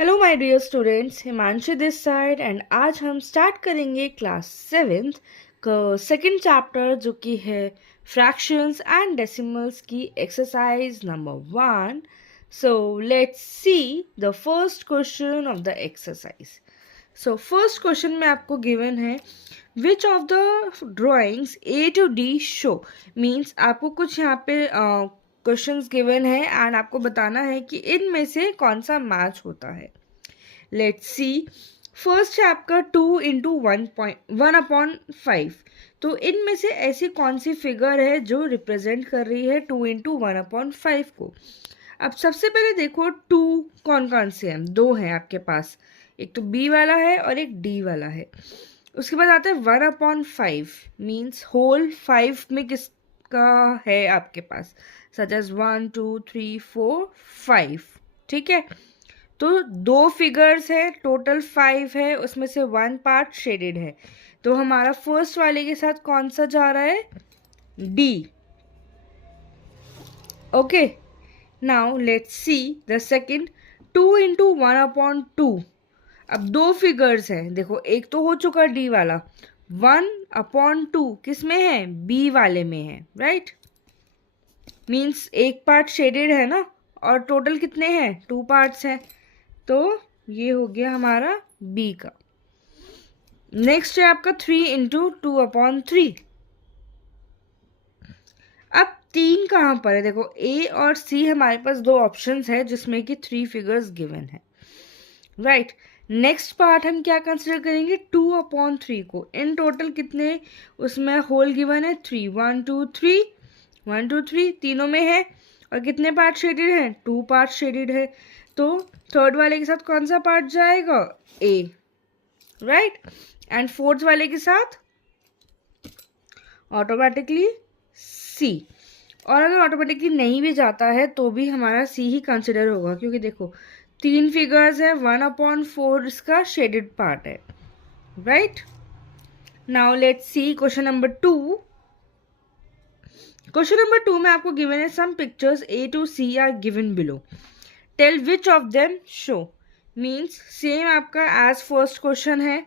Hello my dear students, Himanshu this side and आज हम start करेंगे क्लास सेवेंथ का सेकंड चैप्टर जो कि है फ्रैक्शंस एंड डेसिमल्स की exercise number 1। So let's see the first question of the exercise. So first question में आपको गिवन है which of the drawings A to D show. Means आपको कुछ यहाँ पे क्वेश्चंस गिवन है एंड आपको बताना है कि इनमें से कौन सा मैच होता है। Let's see. फर्स्ट है आपका 2 into 1 अपॉन 5। तो इनमें से ऐसी कौन सी फिगर है जो रिप्रेजेंट कर रही है 2 into 1/5 को। अब सबसे पहले देखो टू कौन कौन से हैं, दो हैं आपके पास, एक तो बी वाला है और एक डी वाला है। उसके बाद आता है 1/5 मीन्स होल 5 में किसका है आपके पास, सच एज 1 2 3 4 5। ठीक है, तो दो फिगर्स है, टोटल 5 है, उसमें से 1 पार्ट शेडेड है। तो हमारा फर्स्ट वाले के साथ कौन सा जा रहा है, D. Okay, now let's see the second 2 into 1/2। अब दो फिगर्स है, देखो एक तो हो चुका डी वाला, 1/2 किस में है, बी वाले में है, राइट। मीन्स एक पार्ट शेडेड है ना, और टोटल कितने हैं, 2 पार्ट्स हैं, तो ये हो गया हमारा बी का। नेक्स्ट है आपका 3 into 2/3। अब तीन कहाँ पर है, देखो ए और सी हमारे पास दो ऑप्शंस है जिसमें कि 3 फिगर्स गिवन है, राइट। नेक्स्ट पार्ट हम क्या कंसिडर करेंगे, 2/3 को। इन टोटल कितने उसमें होल गिवन है, 3 1 2 3 1 2 3 तीनों में है, और कितने पार्ट शेडेड हैं, 2 पार्ट शेडेड है। तो थर्ड वाले के साथ कौन सा पार्ट जाएगा, ए, राइट। एंड फोर्थ वाले के साथ ऑटोमेटिकली सी। और अगर ऑटोमेटिकली नहीं भी जाता है तो भी हमारा सी ही कंसिडर होगा, क्योंकि देखो 3 फिगर्स है, 1/4 इसका शेडेड पार्ट है, right. Now let's see question number 2। Question number 2 में आपको गिवन है some pictures A to C are given below, tell which of them show. Means same आपका एज फर्स्ट क्वेश्चन है,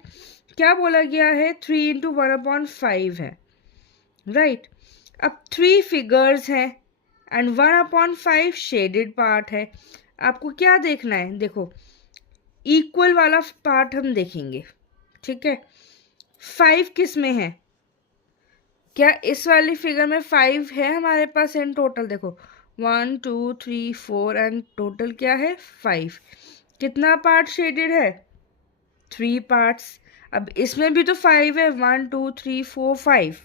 क्या बोला गया है, 3 into 1/5 है, राइट। अब 3 फिगर्स हैं एंड 1/5 शेडेड पार्ट है। आपको क्या देखना है, देखो इक्वल वाला पार्ट हम देखेंगे, ठीक है। 5 किस में है, क्या इस वाली फिगर में 5 है हमारे पास इन टोटल, देखो 1 2 3 4 एंड टोटल क्या है 5। कितना पार्ट शेडेड है, 3 पार्ट्स। अब इसमें भी तो 5 है, 1 2 3 4 5।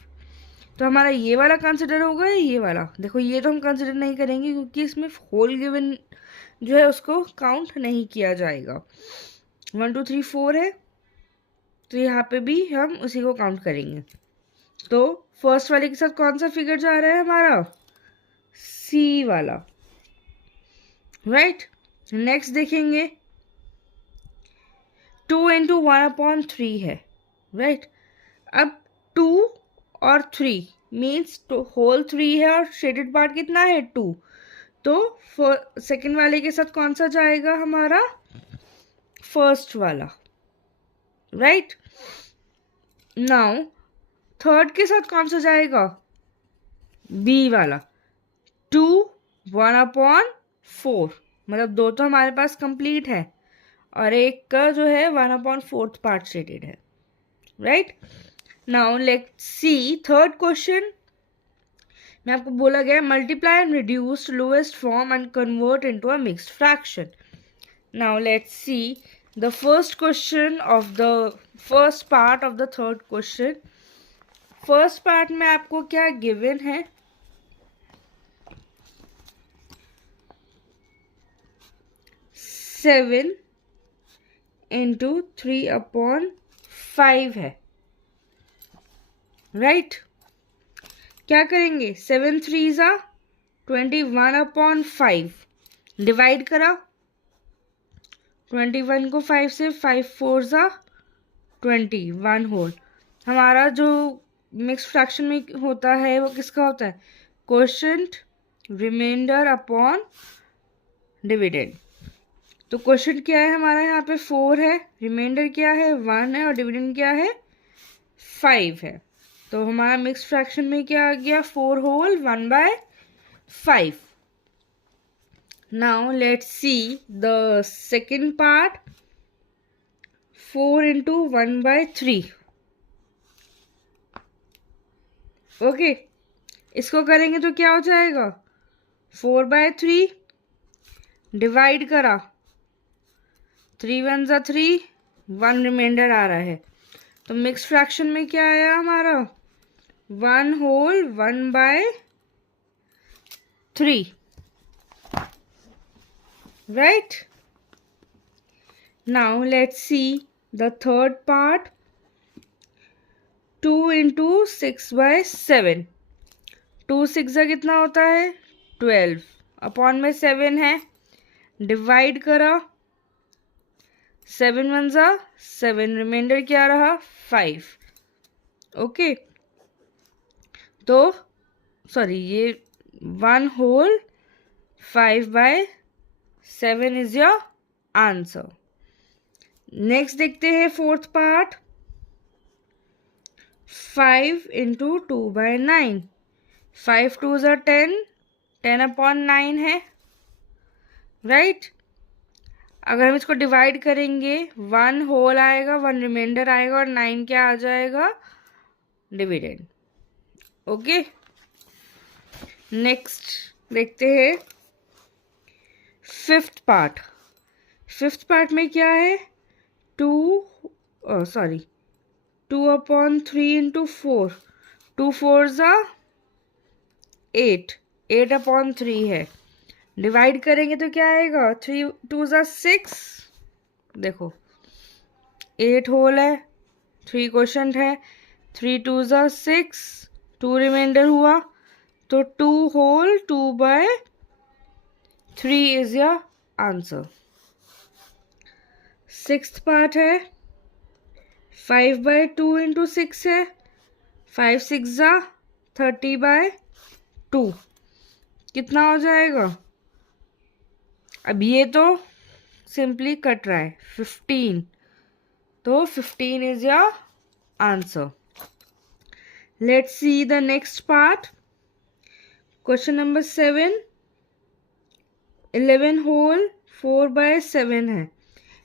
तो हमारा ये वाला कंसिडर होगा या ये वाला, देखो ये तो हम कंसिडर नहीं करेंगे क्योंकि इसमें होल गिवन जो है उसको काउंट नहीं किया जाएगा। 1 2 3 4 है, तो यहाँ पे भी हम उसी को काउंट करेंगे। तो फर्स्ट वाले के साथ कौन सा फिगर जा रहा है हमारा, सी वाला, राइट। नेक्स्ट देखेंगे 2 into 1/3 है, राइट। अब 2 और 3 मीन्स होल 3 है और शेडेड पार्ट कितना है 2। तो सेकेंड वाले के साथ कौन सा जाएगा हमारा, फर्स्ट वाला, राइट। नाउ थर्ड के साथ कौन सा जाएगा, बी वाला। 2 1/4, मतलब दो तो हमारे पास कंप्लीट है और एक का जो है 1/4 पार्ट शेडेड है, right. Now let's C third question में आपको बोला गया multiply and reduce lowest form and convert into a mixed fraction. Now let's see the first question of the first part of the third question. First part में आपको क्या given है, 7 into 3/5 है, right. क्या करेंगे, 7 3 21/5 डिवाइड करा, 21 को 5 से, 5 4 21 होल। हमारा जो मिक्स फ्रैक्शन में होता है वो किसका होता है, क्वोशंट रिमाइंडर अपॉन डिविडेंड, तो क्वेश्चन क्या है हमारा, यहाँ पे 4 है, रिमाइंडर क्या है 1 है और डिविडेंड क्या है 5 है। तो हमारा मिक्स फ्रैक्शन में क्या आ गया 4 whole 1/5। Now let's see the second part, 4 into 1/3। Okay, इसको करेंगे तो क्या हो जाएगा 4/3 डिवाइड करा 3 1 ज़ा 3, 1 रिमाइंडर आ रहा है। तो मिक्स फ्रैक्शन में क्या आया हमारा 1 whole 1/3, right. Now let's see the third part, 2 into 6/7। 2 6 ज़ा कितना होता है 12, अपॉन में 7 है, डिवाइड करा 7 1 ज़ा 7, रिमाइंडर क्या रहा 5। ओके, तो सॉरी ये 1 whole 5/7 is your answer. Next देखते हैं फोर्थ पार्ट, 5 into 2/9। 5 2 ज़ा 10, 10 अपॉन 9 है, राइट। अगर हम इसको डिवाइड करेंगे 1 होल आएगा, 1 रिमाइंडर आएगा और 9 क्या आ जाएगा डिविडेंड। ओके, नेक्स्ट देखते हैं फिफ्थ पार्ट। फिफ्थ पार्ट में क्या है 2 2/3 into 4। 2 4 ज़ा 8, 8/3 है, डिवाइड करेंगे तो क्या आएगा 3 2 ज़ा 6। देखो 8 होल है, 3 क्वेश्चन है, 3 2 ज़ा 6, 2 रिमाइंडर हुआ, तो 2 whole 2/3 is your answer. Sixth part है 5/2 into 6 है, 5 6 ज़ा 30/2, कितना हो जाएगा। अब ये तो सिंपली कट रहा है 15, तो 15 is your answer. Let's see the next part, question number 7, 11 whole 4/7 है।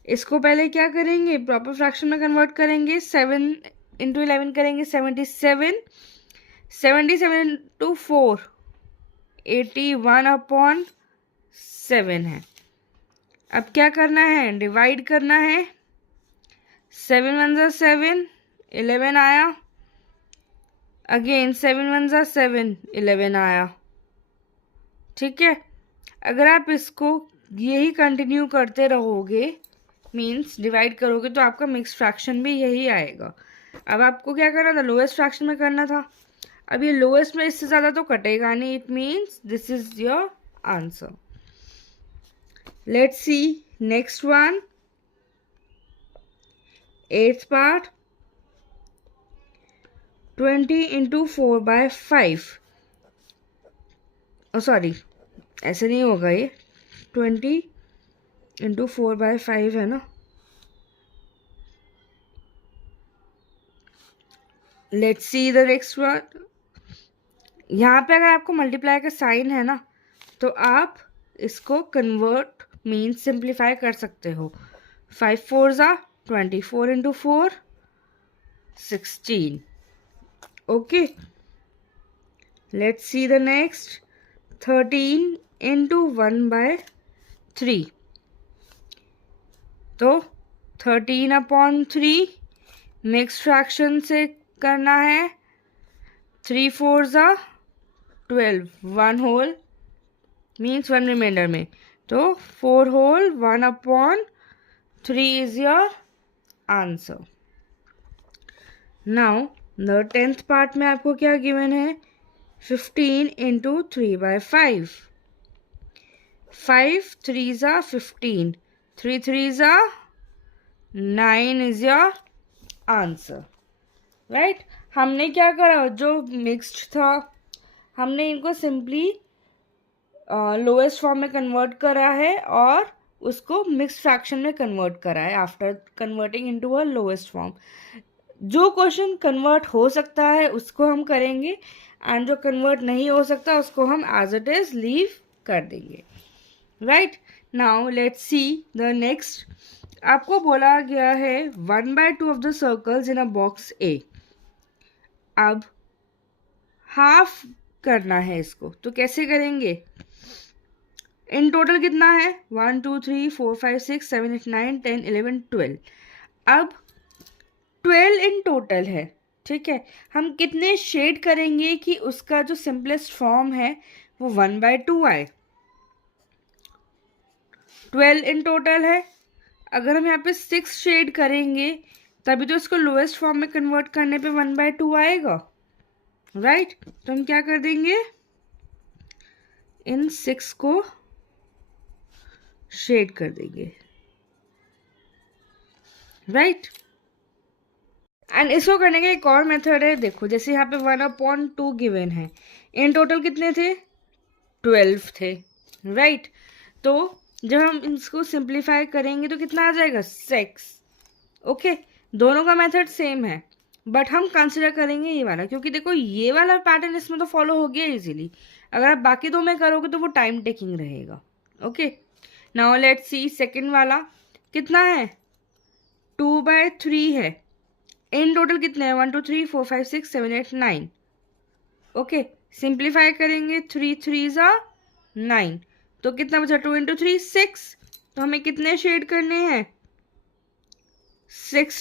इसको पहले क्या करेंगे प्रॉपर फ्रैक्शन में कन्वर्ट करेंगे, 7 into 11 करेंगे 77, 77 into 4 81/7 है। अब क्या करना है डिवाइड करना है, 7 1 ज़ा 7, 11 आया, अगेन 7 1 ज़ा 7, 11 आया। ठीक है, अगर आप इसको यही कंटिन्यू करते रहोगे मीन्स डिवाइड करोगे तो आपका मिक्स फ्रैक्शन भी यही आएगा। अब आपको क्या करना था लोएस्ट फ्रैक्शन में करना था, अब ये लोएस्ट में इससे ज़्यादा तो कटेगा नहीं, it means this is your answer. Let's C next one, eighth part, 20 into 4/5। Sorry ऐसे नहीं होगा, ये 20 into 4/5 है ना। Let's see the next one, यहाँ पे अगर आपको मल्टीप्लाई का साइन है ना तो आप इसको कन्वर्ट मीन्स सिंप्लीफाई कर सकते हो। 5 4 ज़ा 24 into 4 16। Okay, let's see the next, 13 into 1/3। तो 13/3 मिक्स फ्रैक्शन से करना है, 3 4 ज़ा 12, 1 होल मीन्स 1 रिमाइंडर में, तो 4 whole 1/3 is your answer. Now the 10th part में आपको क्या गिवन है 15 into 3/5। 5 3 ज़ा 15, 3 3 ज़ा 9 इज योर आंसर, राइट। हमने क्या करा जो मिक्स्ड था हमने इनको सिंपली लोएस्ट फॉर्म में कन्वर्ट करा है और उसको मिक्स फ्रैक्शन में कन्वर्ट करा है after converting into a lowest form. जो क्वेश्चन कन्वर्ट हो सकता है उसको हम करेंगे एंड जो कन्वर्ट नहीं हो सकता उसको हम एज इट इज लीव कर देंगे। Right, now let's see the next. आपको बोला गया है 1/2 of the circles in a box A. अब हाफ करना है इसको, तो कैसे करेंगे? इन टोटल कितना है? 1 2 3 4 5 6 7 8 9 10 11 12। अब 12 इन टोटल है, ठीक है। हम कितने शेड करेंगे कि उसका जो सिंपलेस्ट फॉर्म है वो 1/2 आए? 12 इन टोटल है। अगर हम यहाँ पे 6 शेड करेंगे तभी तो इसको लोएस्ट फॉर्म में कन्वर्ट करने पे 1/2 आएगा, राइट। तो हम क्या कर देंगे, इन 6 को शेड कर देंगे, राइट। एंड इसको करने का एक और मेथड है, देखो जैसे यहाँ पे 1/2 गिवन है, इन टोटल कितने थे? 12 थे, राइट। तो जब हम इसको सिंप्लीफाई करेंगे तो कितना आ जाएगा? 6। ओके, दोनों का मेथड सेम है बट हम कंसिडर करेंगे ये वाला, क्योंकि देखो ये वाला पैटर्न इसमें तो फॉलो हो गया इजीली। अगर आप बाकी दो में करोगे तो वो टाइम टेकिंग रहेगा। Okay, now let's C second वाला कितना है? 2/3 है। इन टोटल कितने हैं? 1 2 3 4 5 6 7 8 9। ओके, सिंप्लीफाई करेंगे 3 3 9, तो कितना बचा? 2 × 3 6। तो हमें कितने शेड करने हैं? 6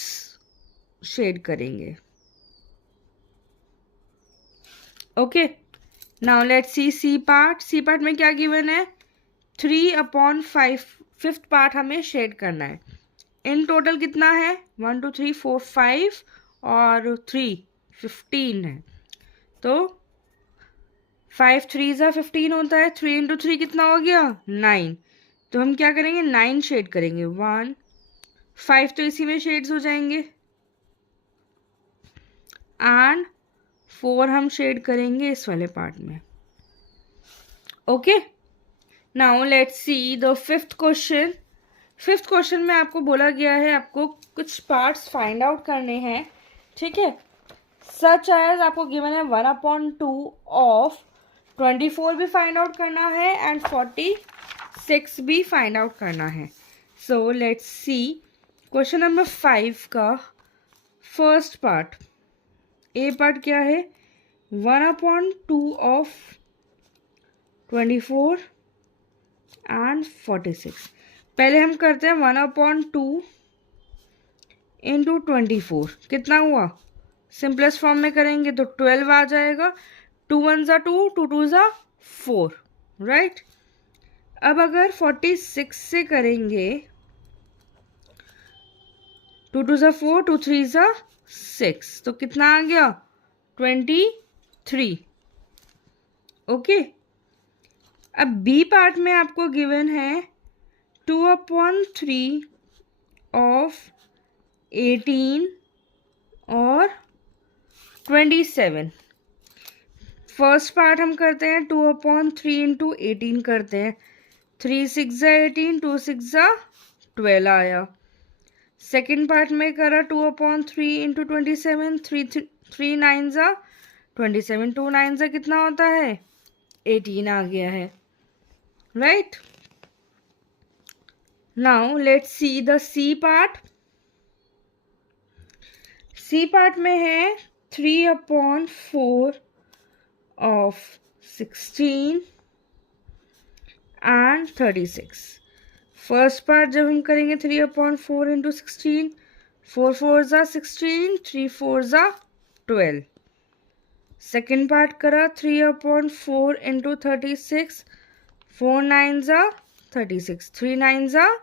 शेड करेंगे। Okay, now let's see C part. C part में क्या गिवन है? 3/5, फिफ्थ पार्ट हमें शेड करना है। इन टोटल कितना है? 1 2 3 4 5 और 3 15 है। तो 5 3 15 होता है। 3 × 3 कितना हो गया? 9। तो हम क्या करेंगे? 9 शेड करेंगे। 1 5 तो इसी में शेड्स हो जाएंगे एंड 4 हम शेड करेंगे इस वाले पार्ट में। Okay, now let's see the fifth question. Fifth question में आपको बोला गया है आपको कुछ पार्ट्स फाइंड आउट करने हैं, ठीक है। सच एज आपको गिवन है 1/2 ऑफ 24 भी फाइंड आउट करना है एंड 46 भी फाइंड आउट करना है। सो लेट्स सी क्वेश्चन नंबर 5 का फर्स्ट पार्ट। ए पार्ट क्या है? 1/2 ऑफ 24 एंड 46। पहले हम करते हैं 1/2 इंटू 24। कितना हुआ? सिंपलेस्ट फॉर्म में करेंगे तो 12 आ जाएगा। 2 1 2, 2 2 4, राइट। अब अगर 46 से करेंगे, 2 2 4, 2 3 6, तो कितना आ गया? 23। ओके, अब बी पार्ट में आपको गिवन है 2/3 ऑफ 18 और 27। फर्स्ट पार्ट हम करते हैं 2/3 इंटू 18 करते हैं। 3 6 18, 2 6 12 आया। सेकेंड पार्ट में करा 2/3 इंटू 27, 3 9 27, 2 9 कितना होता है? 18 आ गया है, right. Now let's see the C part. C part में है 3/4 ऑफ 16 एंड 36। फर्स्ट पार्ट जब हम करेंगे 3/4 इंटू 16, 4 4 16, 3 4 12। सेकेंड पार्ट करा 3/4 इंटू 36, 4 9 36, 3 9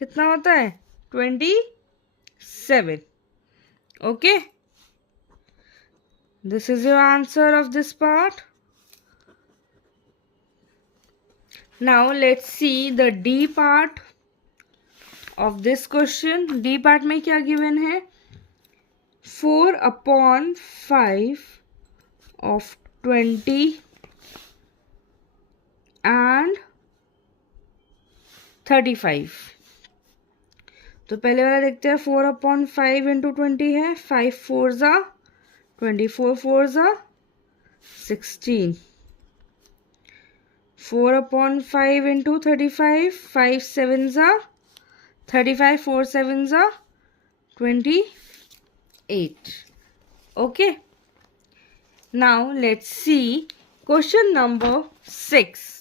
कितना होता है? 27। Okay, this is your answer of this part. Now let's see the D part of this question. D part में क्या given है? 4/5 of 20 and 35। तो पहले वाला देखते हैं, 4/5 इंटू 20 है, 5 4 ज़ा 24 4 ज़ा 16। 4/5 इंटू 35, 5 7 ज़ा 35, 4 7 ज़ा 28. Okay. Now let's see question number 6.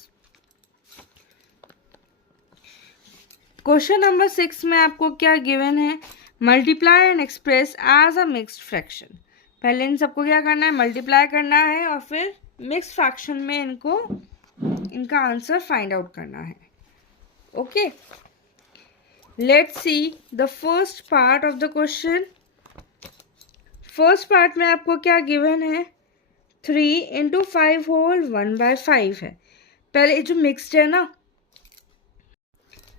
Question number 6 में आपको क्या गिवन है, multiply and express as a mixed fraction. पहले इन सबको क्या करना है, मल्टीप्लाई करना है और फिर मिक्स्ड फ्रैक्शन में इनका आंसर फाइंड आउट करना है। Okay, let's see the first part of the question. First part में आपको क्या गिवन है, 3 इंटू 5 होल 1/5 है। पहले जो मिक्स्ड है ना,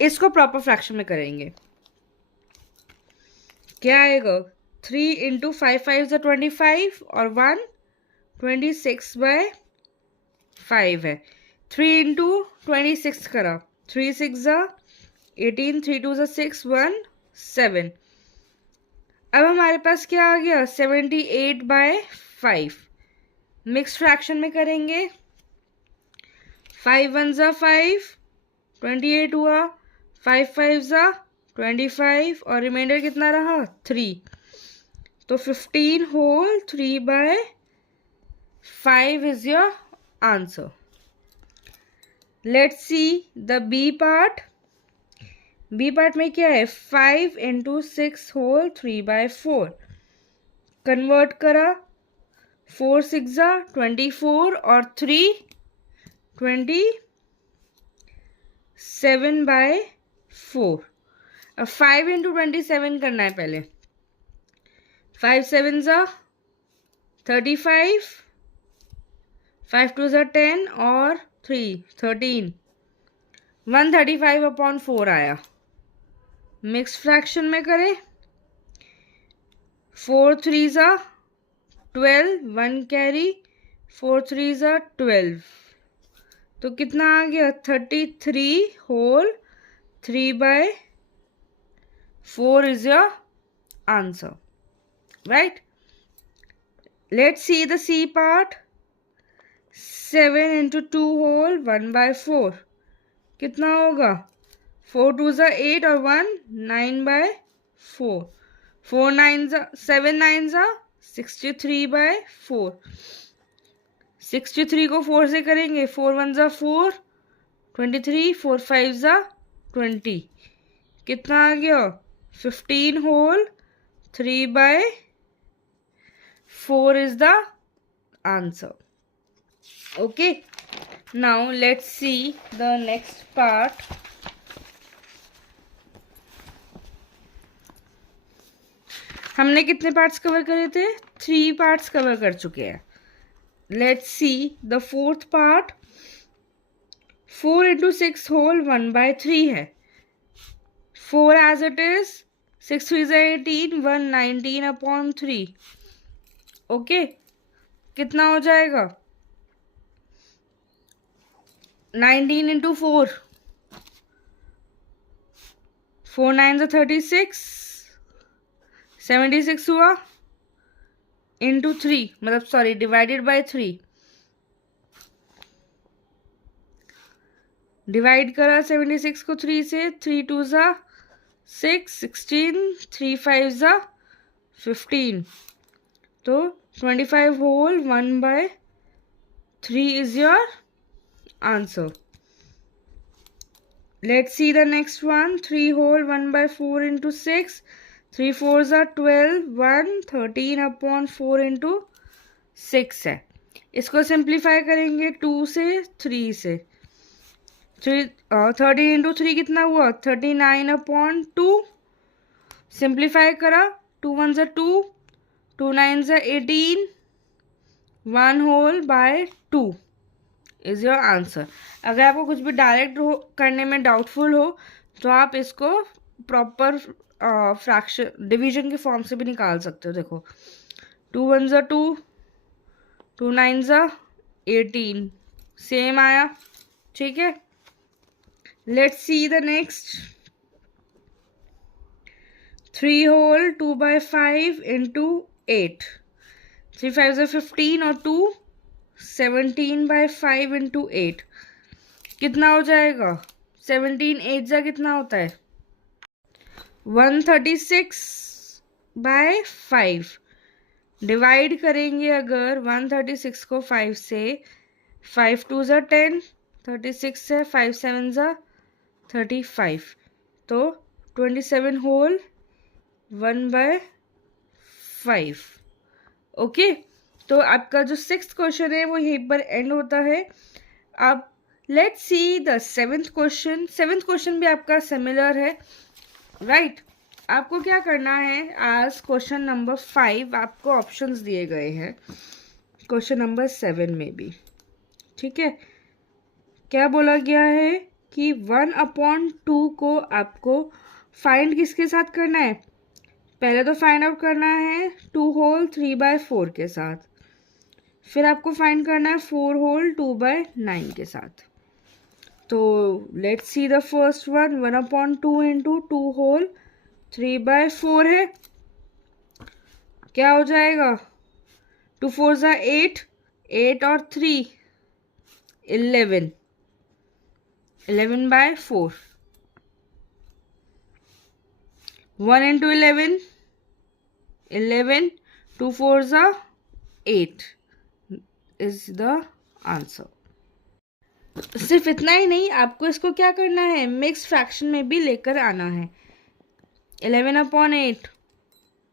इसको प्रॉपर फ्रैक्शन में करेंगे। क्या आएगा, 3 इंटू 5 5 ज़ा 25 और 1 26/5 है। 3 इंटू 26 करा, 3 6 ज़ा 18, 3 2 ज़ा 6, 1 7। अब हमारे पास क्या आ गया, 78/5। मिक्स फ्रैक्शन में करेंगे, 5 1 ज़ा 5, 28 हुआ, 5 5 ज़ा 25 और रिमाइंडर कितना रहा, 3। तो 15 whole 3/5 is your answer. Let's see the B part. B part में क्या है, 5 इंटू 6 होल 3/4। कन्वर्ट करा, 4 6 ज़ा 24 और 3 27/4। अब 5 इंटू 27 करना है पहले, 5 7 ज़ा 35, 5 2 ज़ा 10 और 3 13, 135/4 आया। मिक्स फ्रैक्शन में करें, 4 3 ज़ा 12, 1 कैरी, 4 3 ज़ा 12। तो कितना आ गया, 33 whole 3/4 is your answer, right. Let's see the C part. 7 into 2 whole 1/4 कितना होगा, 4 2 ज़ा 8 और 1 9/4। 4 9 ज़ा 7 9 ज़ा 63/4। 63 को 4 से करेंगे, 4 1 ज़ा 4 23, 4 5 ज़ा 20। कितना आ गया, 15 whole 3/4 is the answer. Okay, now let's see the next part. हमने कितने पार्ट्स कवर करे थे, 3 पार्ट्स कवर कर चुके हैं। Let's see the fourth part. 4 into 6 whole 1/3 है। 4 एज इट इज, 6 3 ज़ा 18, 119/3। ओके, कितना हो जाएगा, 19 इंटू 4, 4 9 ज़ा 36, 76 हुआ, इंटू 3 मतलब सॉरी डिवाइडेड बाय 3। डिवाइड करा 76 को 3 से, 3 2 ज़ा 6, 16, 3 5 ज़ा 15। तो 25 whole 1/3 is your answer. Let's see the next one. 3 whole 1/4 into 6. 3 4s are 12. 1 13/4 into 6 है। इसको सिंप्लीफाई करेंगे 2 से 3 से। 13 इंटू 3 कितना हुआ, 39/2। सिंप्लीफाई करा, 2 1 ज़ा 2, 2 9 ज़ा 18, 1 whole by 2 is your answer. अगर आपको कुछ भी डायरेक्ट करने में डाउटफुल हो तो आप इसको प्रॉपर फ्रैक्शन डिवीजन के फॉर्म से भी निकाल सकते हो। देखो 2 1 ज़ा 2, 2 9 ज़ा 18 सेम आया, ठीक है। Let's see the next. 3 whole 2 by 5 into 8. 3 5s are 15 और 2 17 by 5 into 8. कितना हो जाएगा? 17 8 जा कितना होता है? 136 by 5. डिवाइड करेंगे अगर 136 को 5 से, 5 2 ज़ा 10, 36 है, 5 7 ज़ा 35, तो 27 होल 1/5. ओके, तो आपका जो 6th क्वेश्चन है वो यहीं पर एंड होता है. अब let's see the 7th question. 7th question भी आपका सिमिलर है, राइट. आपको क्या करना है, आज क्वेश्चन नंबर 5 आपको ऑप्शंस दिए गए हैं क्वेश्चन नंबर 7 में भी, ठीक है. क्या बोला गया है कि 1/2 को आपको फाइंड किसके साथ करना है? पहले तो फाइंड आउट करना है 2 whole 3/4 के साथ, फिर आपको फाइंड करना है 4 whole 2/9 के साथ. तो let's see the first one. 1/2 into 2 whole 3/4 है. क्या हो जाएगा? 2 4 ज़ा 8, 8 और 3 11, 11/4. 1 into 11, 11, 2 4 ज़ा 8 is the answer. सिर्फ इतना ही नहीं, आपको इसको क्या करना है, मिक्स फ्रैक्शन में भी लेकर आना है. 11/8,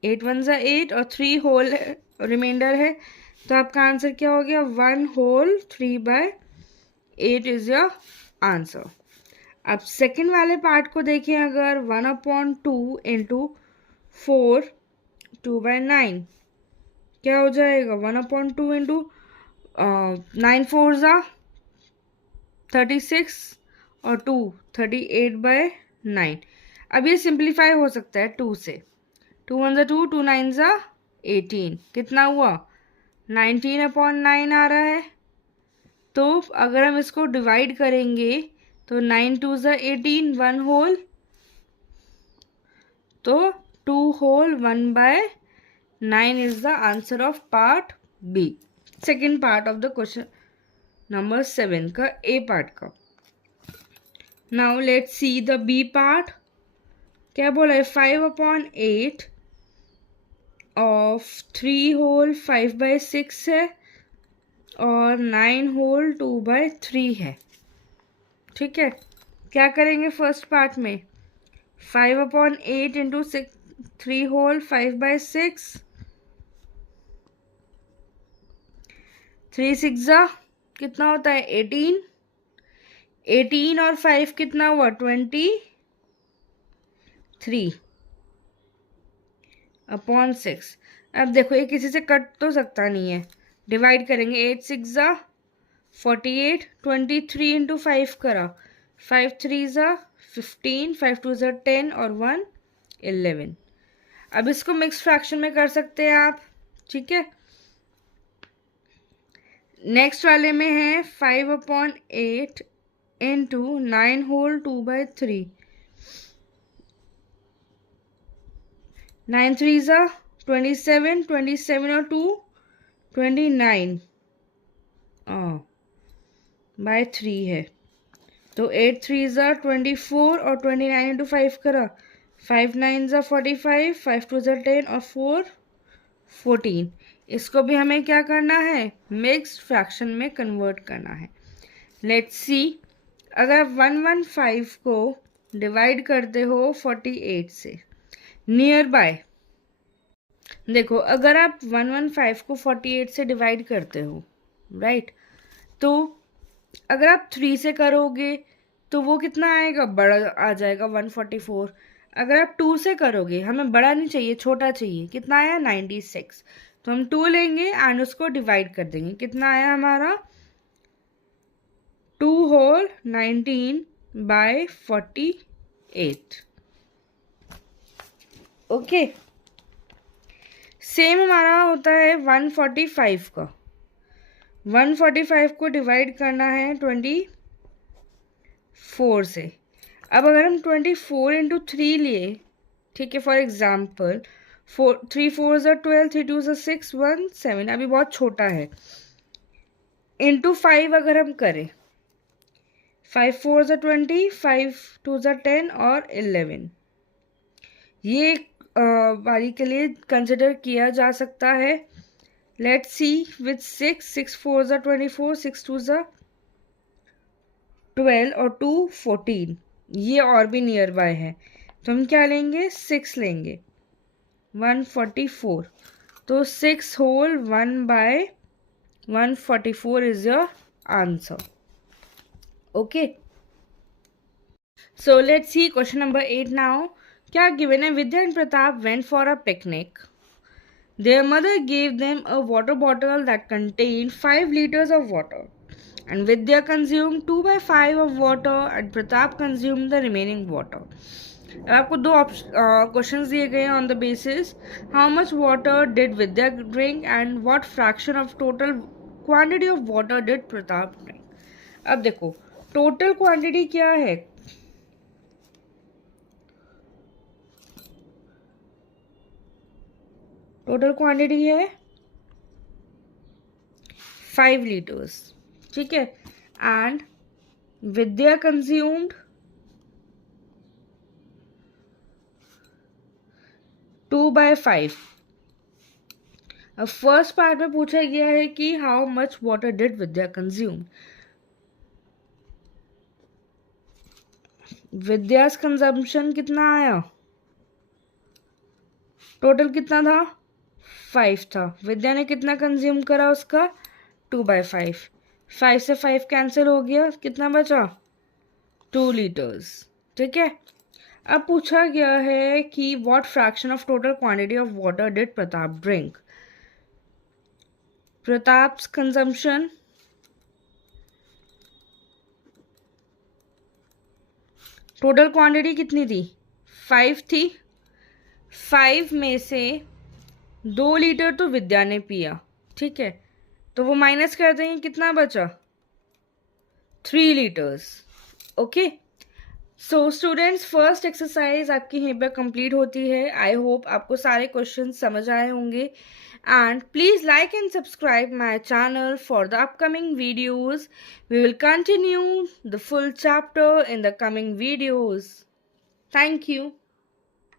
8 1 ज़ा 8 और 3 होल रिमाइंडर है, तो आपका आंसर क्या हो गया? 1 whole 3/8 इज योर आंसर. अब सेकंड वाले पार्ट को देखें, अगर 1/2 इंटू 4 2/9, क्या हो जाएगा? 1/2 इंटू 9 4 ज़ा 36 और 2 38/9. अब ये सिंप्लीफाई हो सकता है 2 से. 2 1 ज़ा 2, 2 9 ज़ा 18. कितना हुआ? 19/9 आ रहा है. तो अगर हम इसको डिवाइड करेंगे तो 9 2 ज़ा 18, 1 whole, तो 2 whole 1/9 is the answer of part B. Second part of the question number 7 का ए पार्ट का. Now let's see the B part. क्या बोला है? 5/8 ऑफ 3 whole 5/6 है और 9 whole 2/3 है, ठीक है. क्या करेंगे फर्स्ट पार्ट में? 5/8 इंटू 3 whole 5/6, 3 6 ज़ा कितना होता है? 18. 18 और 5 कितना हुआ? 23/6. अब देखो ये किसी से कट तो सकता नहीं है, डिवाइड करेंगे. 8 6 ज़ा 48, 23 इंटू 5 करा, 5 3 ज़ा 15, 5 2 ज़ा 10 और 1 11. अब इसको मिक्स फ्रैक्शन में कर सकते हैं आप, ठीक है. नेक्स्ट वाले में है 5/8 इंटू 9 whole 2/3. 9 3 ज़ा 27, 27 और 2 29/3 है. तो 8 3 ज़ा 24 और 29 इंटू 5 करा, 5 9 ज़ा 45, 5 2 ज़ा 10 और 4 14. इसको भी हमें क्या करना है? मिक्स्ड फ्रैक्शन में कन्वर्ट करना है. लेट्स सी, अगर 115 को डिवाइड करते हो 48 से, नियर बाय देखो, अगर आप 115 को 48 से डिवाइड करते हो, राइट, तो अगर आप 3 से करोगे तो वो कितना आएगा? बड़ा आ जाएगा 144. अगर आप 2 से करोगे, हमें बड़ा नहीं चाहिए, छोटा चाहिए. कितना आया? 96. तो हम 2 लेंगे एंड उसको डिवाइड कर देंगे. कितना आया हमारा? 2 whole 19/48. ओके. सेम हमारा होता है 145 का. 145 को डिवाइड करना है 24 से. अब अगर हम 24 × 3 लिए, ठीक है, फॉर एग्जाम्पल 3 4 ज़ा 12, 3 2 ज़ा 6, 1 7, अभी बहुत छोटा है। इंटू 5 अगर हम करें, 5 4 ज़ा 20, 5 2 ज़ा 10 और 11, ये वाली के लिए कंसिडर किया जा सकता है। लेट्स सी विथ 6 6 4 ज़ा 24, 6 2 ज़ा 12 और 2 14, ये और भी नियर बाय है, तो हम क्या लेंगे, 6 लेंगे, 144, तो 6 whole 1/144 is your answer. Okay, so let's see question number 8 now. क्या गिवन है, Vidya and Pratap went for a picnic. Their mother gave them a water bottle that contained 5 liters of water, and Vidya consumed 2/5 of water and Pratap consumed the remaining water. अब आपको दो questions दिए गए हैं on the basis how much water did Vidya drink and what fraction of total quantity of water did Pratap drink. अब देखो total quantity क्या है, टोटल क्वांटिटी है 5 लीटर्स, ठीक है, एंड विद्या कंज्यूम्ड 2/5. अब फर्स्ट पार्ट में पूछा गया है कि how much water did Vidya consume. विद्यास consumption कितना आया, टोटल कितना था, 5 था, विद्या ने कितना कंज्यूम करा उसका 2/5, 5 से 5 कैंसिल हो गया, कितना बचा 2 लीटर्स, ठीक है. अब पूछा गया है कि what fraction of total quantity of water did Pratap drink. Pratap's consumption total quantity कितनी थी, 5 थी, 5 में से 2 लीटर तो विद्या ने पिया, ठीक है, तो वो माइनस कर देंगे, कितना बचा 3 litres. Okay, so students first exercise आपकी यहीं पर कंप्लीट होती है. आई होप आपको सारे क्वेश्चन समझ आए होंगे, and please like and subscribe my channel for the upcoming videos. We will continue the full chapter in the coming videos. Thank you.